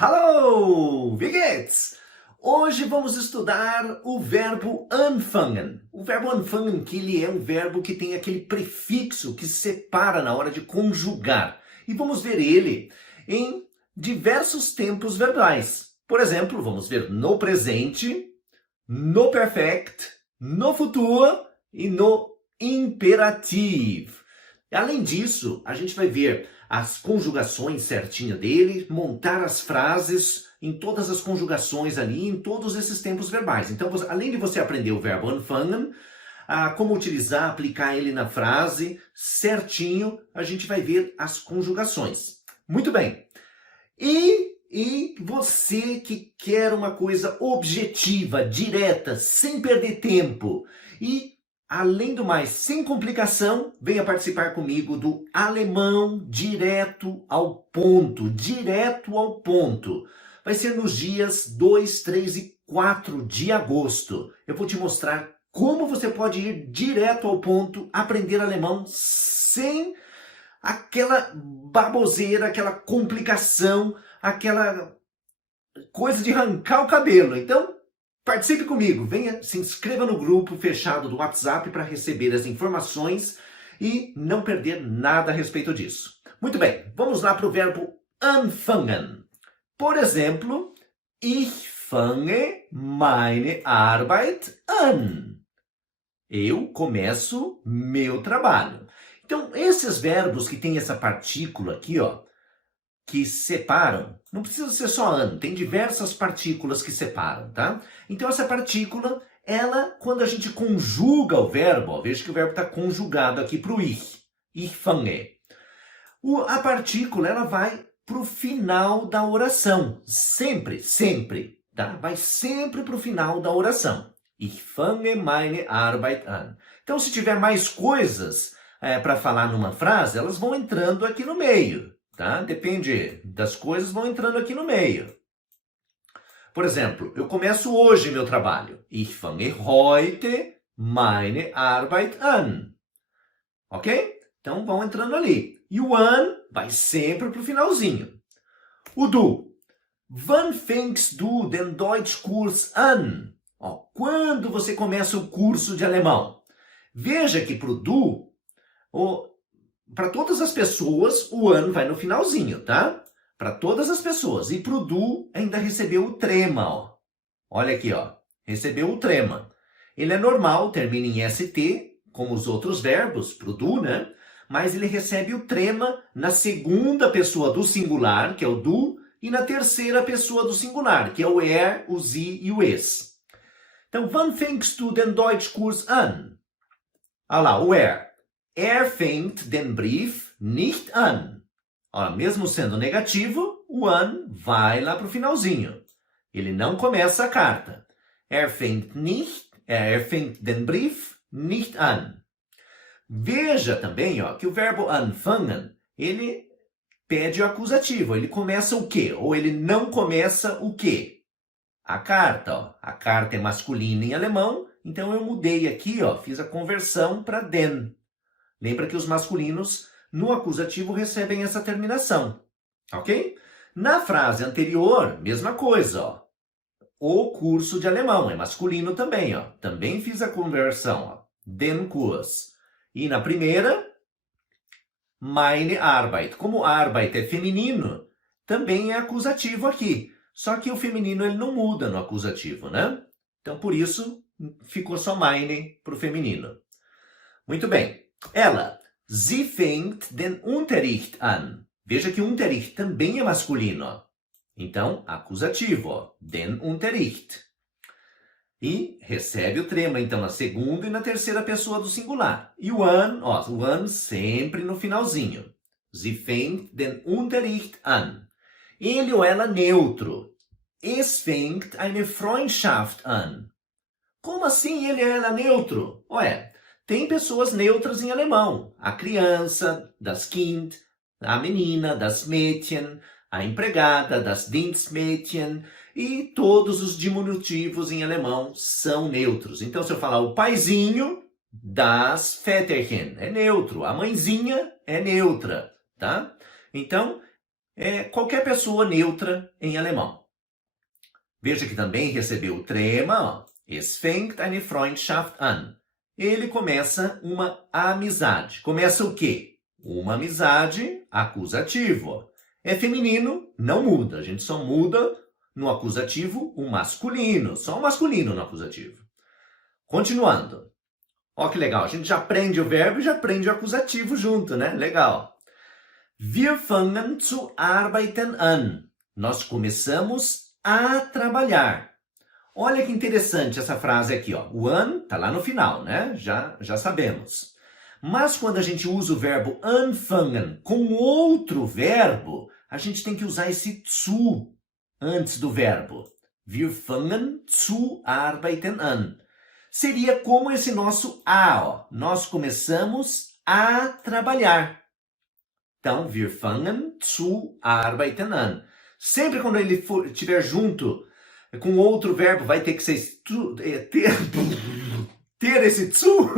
Hallo, wie geht's? Hoje vamos estudar o verbo anfangen. O verbo anfangen, que ele é um verbo que tem aquele prefixo que separa na hora de conjugar. E vamos ver ele em diversos tempos verbais. Por exemplo, vamos ver no presente, no perfect, no futuro e no imperativo. Além disso, a gente vai ver as conjugações certinho dele, montar as frases em todas as conjugações ali, em todos esses tempos verbais. Então, além de você aprender o verbo anfangen, como utilizar, aplicar ele na frase certinho, a gente vai ver as conjugações. Muito bem. E você que quer uma coisa objetiva, direta, sem perder tempo e além do mais, sem complicação, venha participar comigo do Alemão Direto ao Ponto. Direto ao ponto. Vai ser nos dias 2, 3 e 4 de agosto. Eu vou te mostrar como você pode ir direto ao ponto, aprender alemão sem aquela baboseira, aquela complicação, aquela coisa de arrancar o cabelo. Então, participe comigo, venha, se inscreva no grupo fechado do WhatsApp para receber as informações e não perder nada a respeito disso. Muito bem, vamos lá para o verbo anfangen. Por exemplo, ich fange meine Arbeit an. Eu começo meu trabalho. Então, esses verbos que têm essa partícula aqui, ó, que separam, não precisa ser só an, tem diversas partículas que separam, tá? Então essa partícula, ela, quando a gente conjuga o verbo, ó, veja que o verbo está conjugado aqui para o ich fange. A partícula, ela vai para o final da oração, sempre, sempre, tá? Vai sempre para o final da oração. Ich fange meine Arbeit an. Então se tiver mais coisas para falar numa frase, elas vão entrando aqui no meio. Tá? Depende das coisas, vão entrando aqui no meio. Por exemplo, eu começo hoje meu trabalho. Ich fange heute meine Arbeit an. Ok? Então vão entrando ali. E o an vai sempre para o finalzinho. O du. Wann fängst du den Deutschkurs an? Ó, quando você começa o curso de alemão? Veja que para o du, para todas as pessoas, o an vai no finalzinho, tá? Para todas as pessoas. E para o du ainda recebeu o trema, ó. Olha aqui, ó. Recebeu o trema. Ele é normal, termina em ST, como os outros verbos, para o du, né? Mas ele recebe o trema na segunda pessoa do singular, que é o du, e na terceira pessoa do singular, que é o o sie e o es. Então, wann fängst du den Deutschkurs an? Olha lá, o fängt den Brief nicht an. Ó, mesmo sendo negativo, o an vai lá para o finalzinho. Ele não começa a carta. Fängt den Brief nicht an. Veja também, ó, que o verbo anfangen, ele pede o acusativo. Ele começa o quê? Ou ele não começa o quê? A carta, ó. A carta é masculina em alemão, então eu mudei aqui, ó, fiz a conversão para den. Lembra que os masculinos, no acusativo, recebem essa terminação, ok? Na frase anterior, mesma coisa, ó. O curso de alemão é masculino também, ó. Também fiz a conversão, ó. Den Kurs. E na primeira, meine Arbeit. Como Arbeit é feminino, também é acusativo aqui. Só que o feminino ele não muda no acusativo, né? Então, por isso, ficou só meine para o feminino. Muito bem. Ela, sie fängt den Unterricht an. Veja que Unterricht também é masculino. Ó. Então, acusativo, ó, den Unterricht. E recebe o trema, então, na segunda e na terceira pessoa do singular. E o an sempre no finalzinho. Sie fängt den Unterricht an. Ele ou ela neutro. Es fängt eine Freundschaft an. Como assim ele ou ela neutro? Ué, tem pessoas neutras em alemão. A criança, das Kind, a menina, das Mädchen, a empregada, das Dienstmädchen, e todos os diminutivos em alemão são neutros. Então, se eu falar o paizinho, das Väterchen, é neutro. A mãezinha é neutra, tá? Então, é qualquer pessoa neutra em alemão. Veja que também recebeu o trema, ó. Es fängt eine Freundschaft an. Ele começa uma amizade. Começa o quê? Uma amizade acusativo. É feminino, não muda. A gente só muda no acusativo o masculino. Só o masculino no acusativo. Continuando. Ó que legal, a gente já aprende o verbo e já aprende o acusativo junto, né? Legal. Wir fangen zu arbeiten an. Nós começamos a trabalhar. Olha que interessante essa frase aqui, ó. O an tá lá no final, né? Já sabemos. Mas quando a gente usa o verbo anfangen com outro verbo, a gente tem que usar esse zu antes do verbo. Wir fangen zu arbeiten an. Seria como esse nosso a, ó. Nós começamos a trabalhar. Então, wir fangen zu arbeiten an. Sempre quando ele estiver junto com outro verbo, vai ter que ser ter esse zu.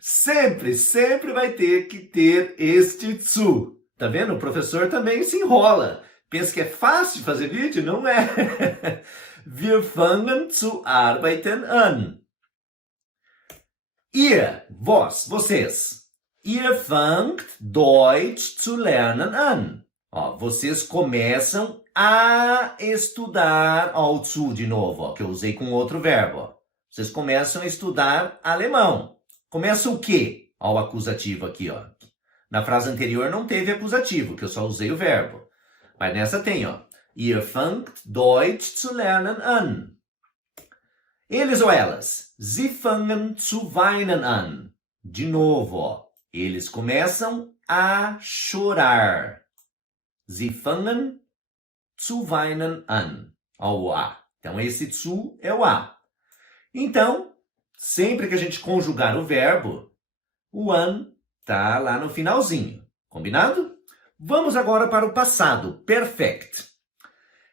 sempre vai ter que ter este zu. Tá vendo? O professor também se enrola. Pensa que é fácil fazer vídeo? Não é. Wir fangen zu arbeiten an. Ihr, vós, vocês. Ihr fangt Deutsch zu lernen an. Ó, vocês começam a estudar, ó, o zu de novo, ó, que eu usei com outro verbo. Ó. Vocês começam a estudar alemão. Começa o quê? Ó, o acusativo aqui, ó. Na frase anterior não teve acusativo, que eu só usei o verbo. Mas nessa tem, ó. Ihr fangt Deutsch zu lernen an. Eles ou elas, sie fangen zu weinen an. De novo, ó, eles começam a chorar. Sie fangen zu weinen an. Ó, o a. Então, esse zu é o a. Então, sempre que a gente conjugar o verbo, o an tá lá no finalzinho. Combinado? Vamos agora para o passado, perfect.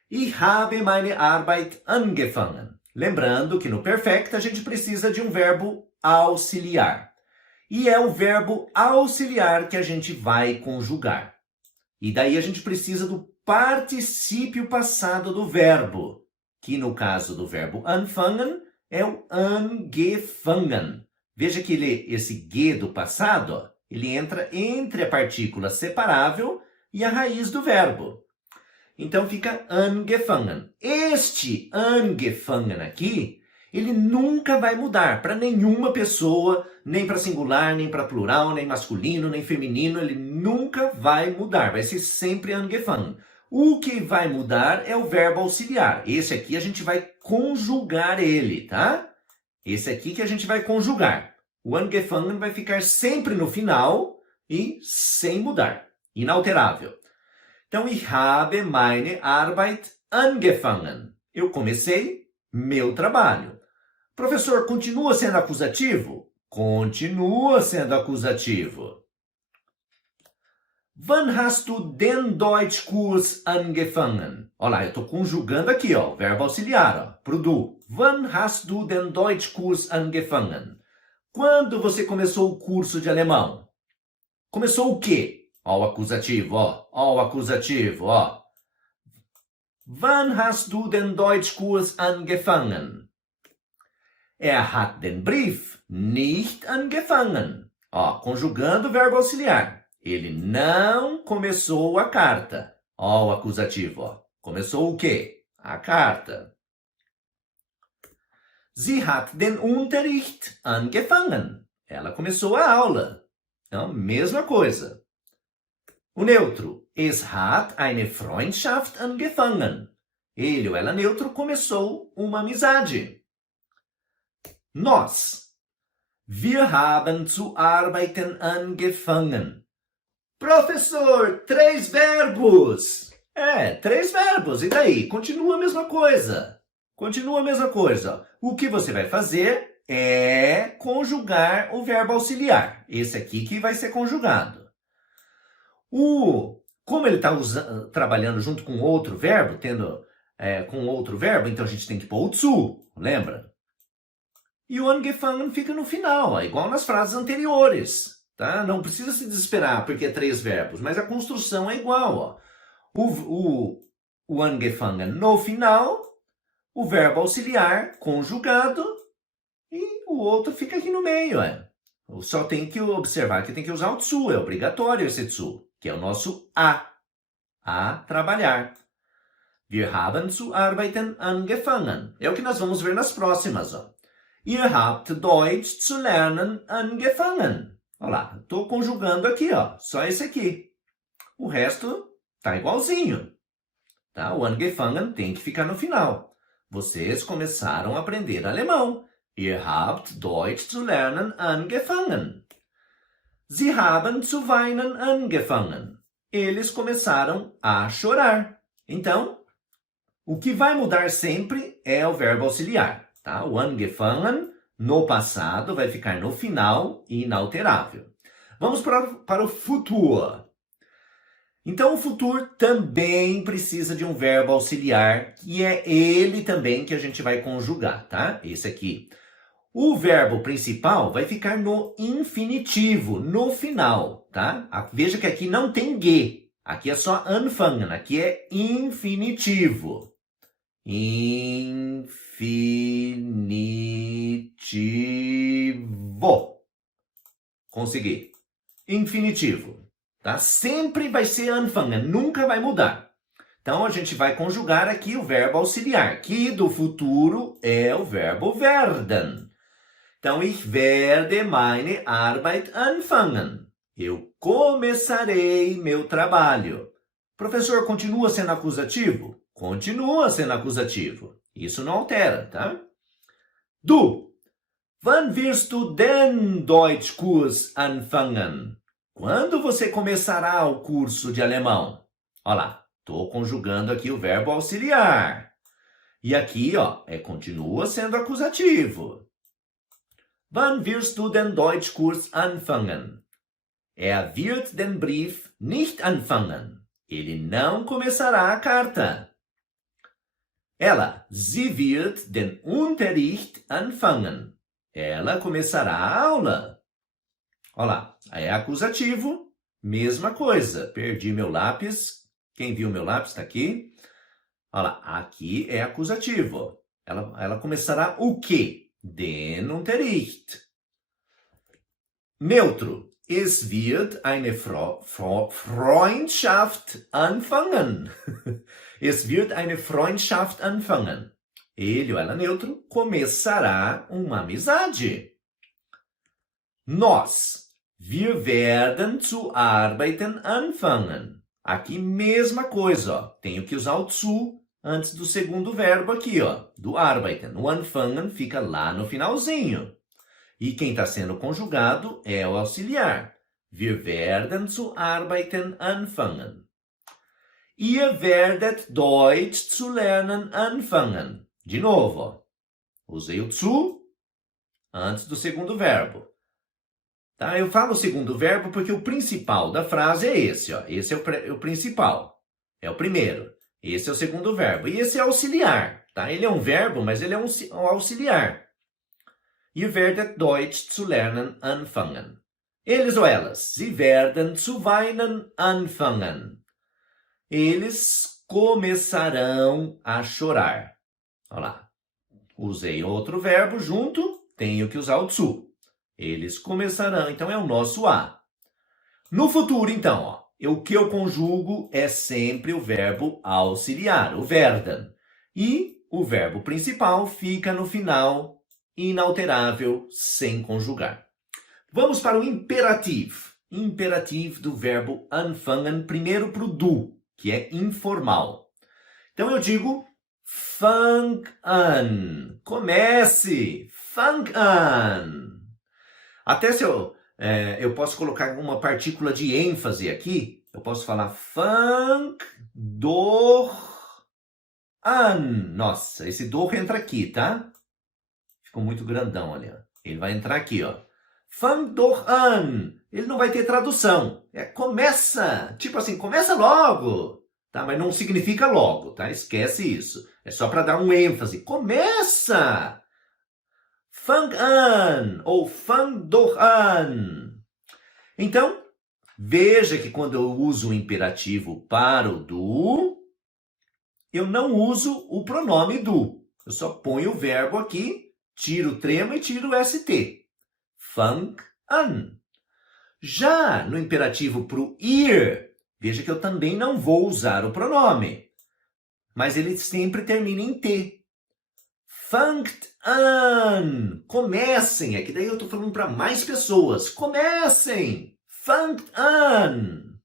Ich habe meine Arbeit angefangen. Lembrando que no perfect a gente precisa de um verbo auxiliar. E é o verbo auxiliar que a gente vai conjugar. E daí a gente precisa do particípio passado do verbo, que no caso do verbo anfangen é o angefangen. Veja que esse ge do passado, ó, ele entra entre a partícula separável e a raiz do verbo. Então fica angefangen. Este angefangen aqui, ele nunca vai mudar para nenhuma pessoa, nem para singular, nem para plural, nem masculino, nem feminino, ele nunca vai mudar, vai ser sempre angefangen. O que vai mudar é o verbo auxiliar. Esse aqui a gente vai conjugar ele, tá? Esse aqui que a gente vai conjugar. O angefangen vai ficar sempre no final e sem mudar, inalterável. Então, ich habe meine Arbeit angefangen. Eu comecei meu trabalho. Professor, continua sendo acusativo? Continua sendo acusativo. Wann hast du den Deutschkurs angefangen? Olha lá, eu estou conjugando aqui, ó, o verbo auxiliar, ó, pro du. Wann hast du den Deutschkurs angefangen? Quando você começou o curso de alemão? Começou o quê? Ó o acusativo, ó. Ó o acusativo, ó. Wann hast du den Deutschkurs angefangen? Hat den Brief nicht angefangen. Ó, conjugando o verbo auxiliar. Ele não começou a carta. Ó o acusativo, ó. Começou o quê? A carta. Sie hat den Unterricht angefangen. Ela começou a aula. Então, mesma coisa. O neutro. Es hat eine Freundschaft angefangen. Ele ou ela neutro começou uma amizade. Nós. Wir haben zu arbeiten angefangen. Professor, 3 verbos. 3 verbos. E daí? Continua a mesma coisa. Continua a mesma coisa. O que você vai fazer é conjugar o verbo auxiliar. Esse aqui que vai ser conjugado. Como ele está trabalhando junto com outro verbo, com outro verbo, então a gente tem que pôr o zu, lembra? E o angefangen fica no final, ó, igual nas frases anteriores. Tá? Não precisa se desesperar porque é 3 verbos, mas a construção é igual. Ó. o angefangen no final, o verbo auxiliar conjugado e o outro fica aqui no meio. Só tem que observar que tem que usar o zu, é obrigatório esse zu, que é o nosso a trabalhar. Wir haben zu arbeiten angefangen. É o que nós vamos ver nas próximas. Ihr habt Deutsch zu lernen angefangen. Olha lá, estou conjugando aqui, só esse aqui. O resto tá igualzinho. Tá? O angefangen tem que ficar no final. Vocês começaram a aprender alemão. Ihr habt Deutsch zu lernen angefangen. Sie haben zu weinen angefangen. Eles começaram a chorar. Então, o que vai mudar sempre é o verbo auxiliar. Tá? O angefangen, no passado, vai ficar no final, inalterável. Vamos para o futuro. Então, o futuro também precisa de um verbo auxiliar, que é ele também que a gente vai conjugar, tá? Esse aqui. O verbo principal vai ficar no infinitivo, no final, tá? Veja que aqui não tem ge. Aqui é só anfangen, aqui é infinitivo. Infinitivo. Consegui. Infinitivo. Tá? Sempre vai ser anfangen, nunca vai mudar. Então, a gente vai conjugar aqui o verbo auxiliar, que do futuro é o verbo werden. Então, ich werde meine Arbeit anfangen. Eu começarei meu trabalho. Professor, continua sendo acusativo? Continua sendo acusativo. Isso não altera, tá? Du, wann wirst du den Deutschkurs anfangen? Quando você começará o curso de alemão? Olha lá, estou conjugando aqui o verbo auxiliar. E aqui, continua sendo acusativo. Wann wirst du den Deutschkurs anfangen? Er wird den Brief nicht anfangen. Ele não começará a carta. Sie wird den Unterricht anfangen. Ela começará a aula. Olha lá, é acusativo, mesma coisa. Perdi meu lápis. Quem viu meu lápis está aqui. Olha lá, aqui é acusativo. Ela começará o quê? Den Unterricht. Neutro. Es wird eine Freundschaft anfangen. Es wird eine Freundschaft anfangen. Ele ou ela neutro começará uma amizade. Nós. Wir werden zu arbeiten anfangen. Aqui mesma coisa, Tenho que usar o zu antes do segundo verbo aqui, do arbeiten. O anfangen fica lá no finalzinho. E quem está sendo conjugado é o auxiliar. Wir werden zu arbeiten anfangen. Ihr werdet Deutsch zu lernen anfangen. De novo, usei o zu antes do segundo verbo. Tá? Eu falo o segundo verbo porque o principal da frase é esse. Esse é o principal. É o primeiro. Esse é o segundo verbo. E esse é auxiliar. Tá? Ele é um verbo, mas ele é um auxiliar. Ihr werdet Deutsch zu lernen anfangen. Eles ou elas, sie werden zu weinen anfangen. Eles começarão a chorar. Olha lá. Usei outro verbo junto, tenho que usar o zu. Eles começarão, então é o nosso a. No futuro, então, o que eu conjugo é sempre o verbo auxiliar, o werden. E o verbo principal fica no final, inalterável, sem conjugar. Vamos para o imperativo. Imperativo do verbo anfangen, primeiro para o du, que é informal. Então eu digo, fang an. Comece. Fang an. Até se eu posso colocar uma partícula de ênfase aqui, eu posso falar fang doch an. Nossa, esse doch entra aqui, tá? Ficou muito grandão ali. Ele vai entrar aqui, Fang doch an. Ele não vai ter tradução. Começa. Tipo assim, começa logo. Tá? Mas não significa logo, tá? Esquece isso. É só para dar um ênfase. Começa. Fang an. Ou fang doch an. Então, Veja que quando eu uso o imperativo para o du, eu não uso o pronome du. Eu só ponho o verbo aqui, tiro o trema e tiro o st. Fang an. Já no imperativo para o ir, veja que eu também não vou usar o pronome, mas ele sempre termina em t. Fangt an. Comecem. Aqui daí eu estou falando para mais pessoas. Comecem. Fangt an.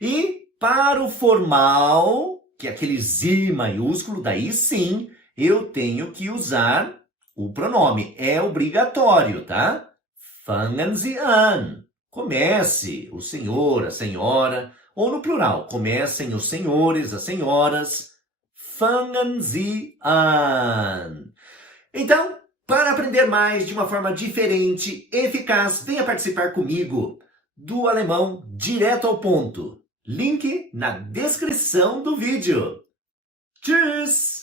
E para o formal, que é aquele Z maiúsculo, daí sim, eu tenho que usar o pronome. É obrigatório, tá? Fangen Sie an. Comece, o senhor, a senhora, ou no plural, comecem os senhores, as senhoras. Fangen Sie an. Então, para aprender mais de uma forma diferente, eficaz, venha participar comigo do alemão direto ao ponto. Link na descrição do vídeo. Tschüss!